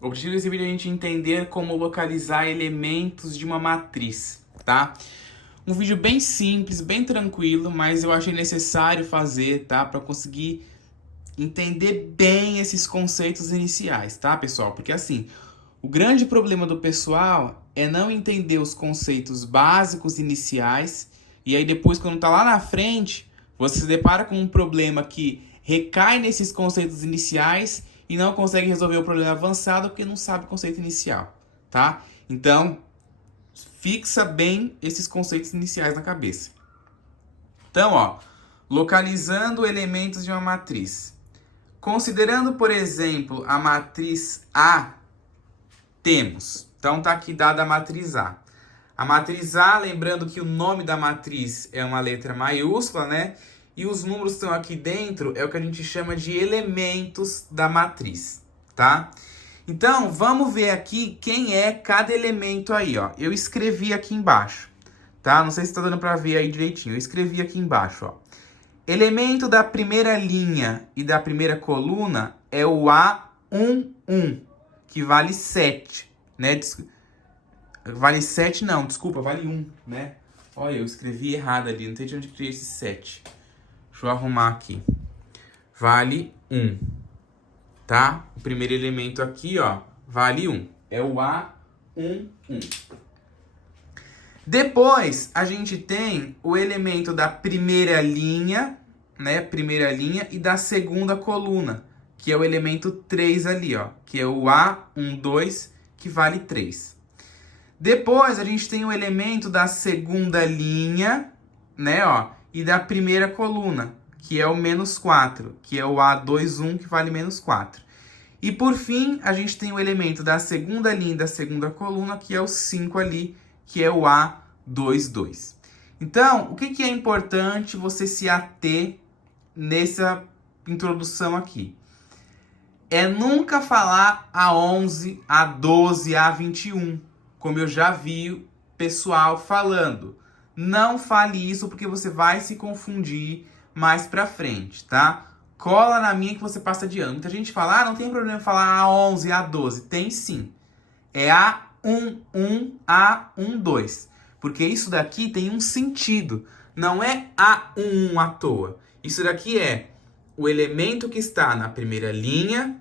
O objetivo desse vídeo é a gente entender como localizar elementos de uma matriz, tá? Um vídeo bem simples, bem tranquilo, mas eu achei necessário fazer, tá? Para conseguir entender bem esses conceitos iniciais, tá, pessoal? Porque assim, o grande problema do pessoal é não entender os conceitos básicos iniciais e aí depois, quando tá lá na frente, você se depara com um problema que recai nesses conceitos iniciais e não consegue resolver o problema avançado porque não sabe o conceito inicial, tá? Então, fixa bem esses conceitos iniciais na cabeça. Então, ó, localizando elementos de uma matriz. Considerando, por exemplo, a matriz A, temos. Então, tá aqui dada a matriz A. A matriz A, lembrando que o nome da matriz é uma letra maiúscula, né? E os números que estão aqui dentro é o que a gente chama de elementos da matriz, tá? Então, vamos ver aqui quem é cada elemento aí, ó. Eu escrevi aqui embaixo, tá? Não sei se tá dando pra ver aí direitinho. Eu escrevi aqui embaixo, ó. Elemento da primeira linha e da primeira coluna é o A11, que vale 7, né? Vale 7 não, desculpa, vale 1, né? Olha, eu escrevi errado ali, não sei de onde criei esse 7. Deixa eu arrumar aqui. Vale 1, tá? O primeiro elemento aqui, ó, vale 1. É o A11. Depois, a gente tem o elemento da primeira linha, né? Primeira linha e da segunda coluna, que é o elemento 3 ali, ó. Que é o A12, que vale 3. Depois, a gente tem o elemento da segunda linha, né, ó, e da primeira coluna, que é o menos 4, que é o A21, que vale menos 4. E por fim, a gente tem o elemento da segunda linha e da segunda coluna, que é o 5 ali, que é o A22. Então, o que é importante você se ater nessa introdução aqui? É nunca falar A11, A12, A21, como eu já vi pessoal falando. Não fale isso porque você vai se confundir mais pra frente, tá? Cola na minha que você passa de ano. Muita gente fala, não tem problema falar A11, A12. Tem sim. É A11, A12. Porque isso daqui tem um sentido. Não é A11 à toa. Isso daqui é o elemento que está na primeira linha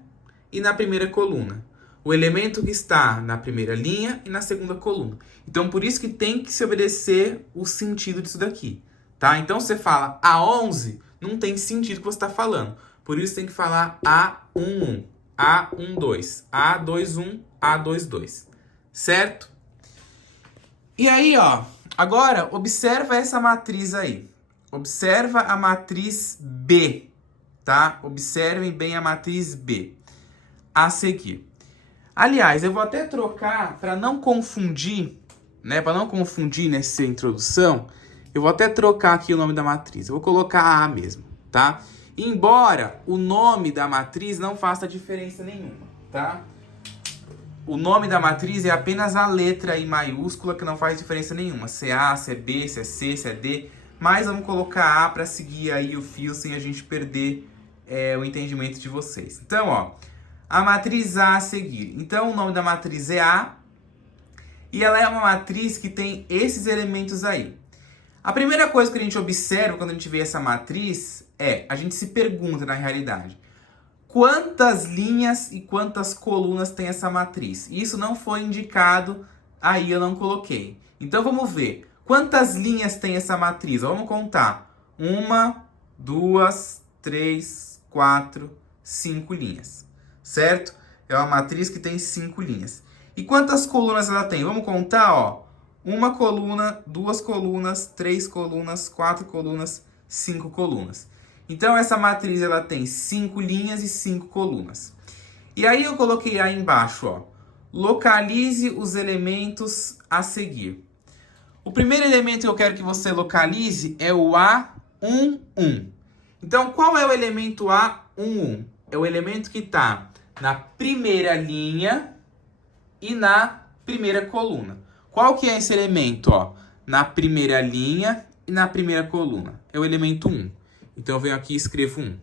e na primeira coluna. O elemento que está na primeira linha e na segunda coluna. Então, por isso que tem que se obedecer o sentido disso daqui, tá? Então, você fala A11, não tem sentido que você está falando. Por isso, tem que falar A11, A12, A21, A22, certo? E aí, ó, agora, observa essa matriz aí. Observa a matriz B, tá? Observem bem a matriz B a seguir. Aliás, eu vou até trocar para não confundir, né? Para não confundir nessa introdução, eu vou até trocar aqui o nome da matriz. Eu vou colocar A mesmo, tá? Embora o nome da matriz não faça diferença nenhuma, tá? O nome da matriz é apenas a letra aí maiúscula que não faz diferença nenhuma. Se é A, se é B, se é C, se é D. Mas vamos colocar A para seguir aí o fio sem a gente perder o entendimento de vocês. Então, ó. A matriz A a seguir. Então, o nome da matriz é A. E ela é uma matriz que tem esses elementos aí. A primeira coisa que a gente observa quando a gente vê essa matriz a gente se pergunta na realidade, quantas linhas e quantas colunas tem essa matriz? Isso não foi indicado, aí eu não coloquei. Então, vamos ver. Quantas linhas tem essa matriz? Vamos contar. 1, 2, 3, 4, 5 linhas. Certo? É uma matriz que tem 5 linhas. E quantas colunas ela tem? Vamos contar, ó. 1 coluna, 2 colunas, 3 colunas, 4 colunas, 5 colunas. Então, essa matriz ela tem 5 linhas e 5 colunas. E aí eu coloquei aí embaixo, ó. Localize os elementos a seguir. O primeiro elemento que eu quero que você localize é o A11. Então, qual é o elemento A11? É o elemento que está na primeira linha e na primeira coluna. Qual que é esse elemento, ó? Na primeira linha e na primeira coluna. É o elemento 1. Então, eu venho aqui e escrevo 1.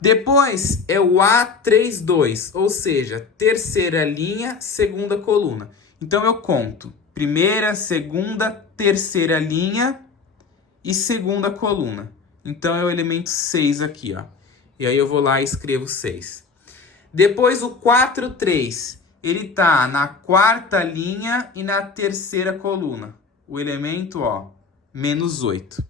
Depois é o A32, ou seja, terceira linha, segunda coluna. Então eu conto primeira, segunda, terceira linha e segunda coluna. Então é o elemento 6 aqui, ó. E aí eu vou lá e escrevo 6. Depois o 43, ele tá na quarta linha e na terceira coluna. O elemento, ó, menos 8.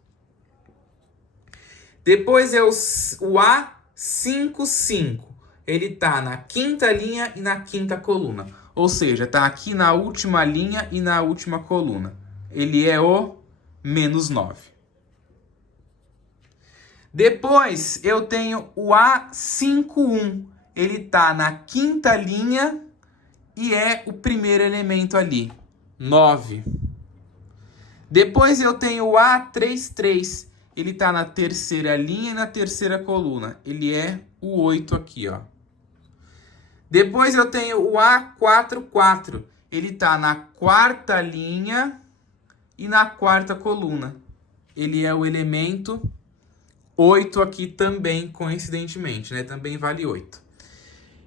Depois é o A55. Ele tá na quinta linha e na quinta coluna. Ou seja, tá aqui na última linha e na última coluna. Ele é o menos 9. Depois eu tenho o A51. Ele tá na quinta linha e é o primeiro elemento ali, 9. Depois eu tenho o A33. Ele tá na terceira linha e na terceira coluna. Ele é o 8 aqui, ó. Depois eu tenho o A44. Ele tá na quarta linha e na quarta coluna. Ele é o elemento 8 aqui também, coincidentemente, né? Também vale 8.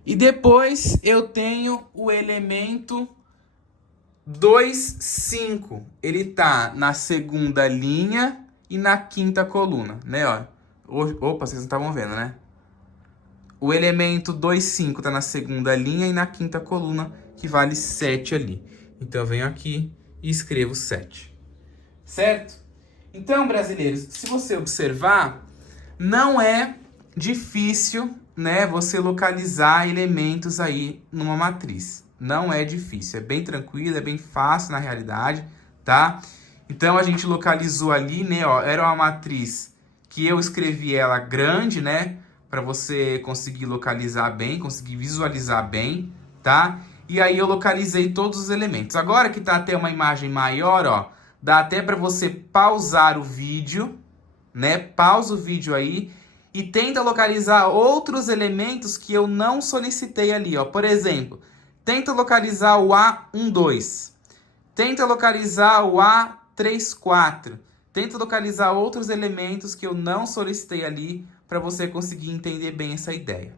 E depois eu tenho o elemento 25. Ele tá na segunda linha e na quinta coluna, né? Ó. Opa, vocês não estavam vendo, né? O elemento 25 tá na segunda linha e na quinta coluna, que vale 7 ali. Então eu venho aqui e escrevo 7. Certo? Então, brasileiros, se você observar, não é difícil, né, você localizar elementos aí numa matriz. Não é difícil, é bem tranquilo, é bem fácil na realidade, tá? Então a gente localizou ali, né, ó, era uma matriz que eu escrevi ela grande, né, para você conseguir localizar bem, conseguir visualizar bem, tá? E aí eu localizei todos os elementos. Agora que tá até uma imagem maior, ó, dá até para você pausar o vídeo, né? Pausa o vídeo aí e tenta localizar outros elementos que eu não solicitei ali, ó. Por exemplo, tenta localizar o A12. Tenta localizar o A34. Tenta localizar outros elementos que eu não solicitei ali para você conseguir entender bem essa ideia.